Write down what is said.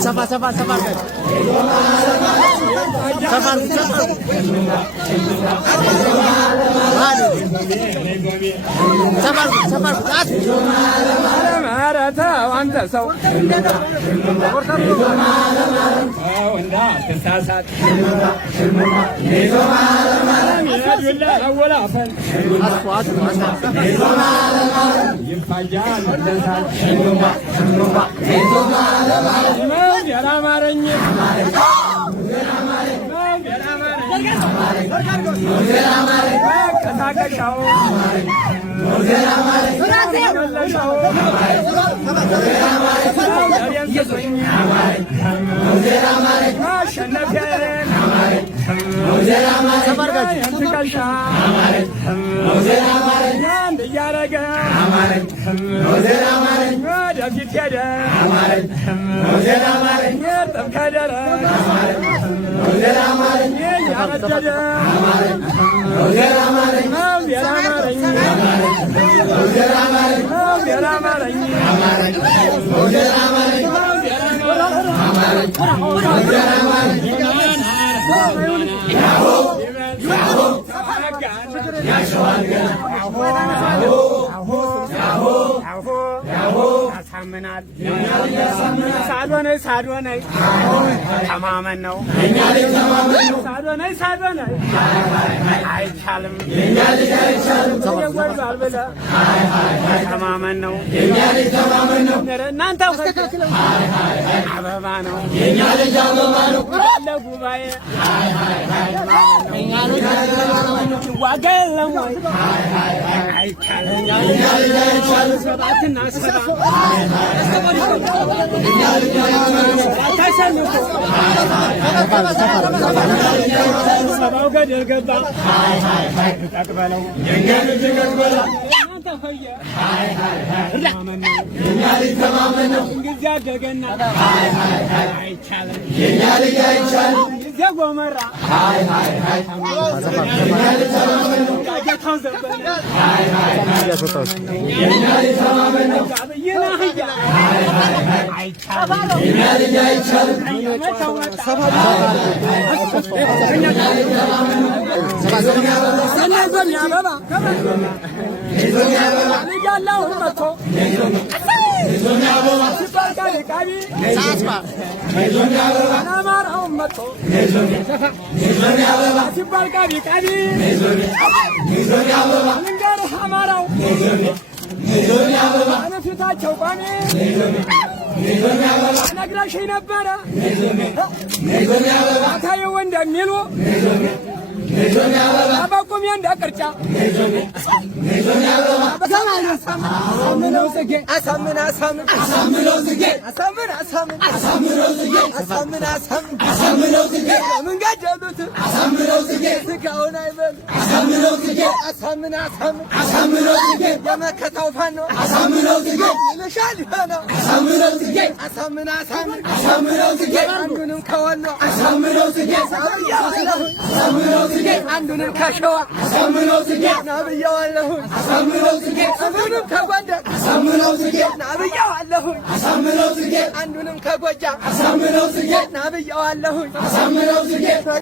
ሰፋ አንተ ሰው ሳዶነይ ተማመን ነው ሳዶነይ አይቻልም ተማመን ነው እናንተ አበባ ነው ለጉባኤ ዋጋ የለም ወይ አይቻልም ሰባትና ሰባው ገደል ገባ ተቀበለው እንግዲህ አደገና አይቻልም የኛ ልጅ አይቻልም እዚያ ጎመራ ነግረሽኝ ነበረ ታየው እንደሚሉ አባቁም እንደ ቅርጫ የመከታው ፋኖ አንዱንም ከወሎ አንዱንም ከሸዋ ናብየዋለሁ አንዱንም ከጎንደር ናብየዋለሁ አንዱንም ከጎጃም ናብየዋለሁ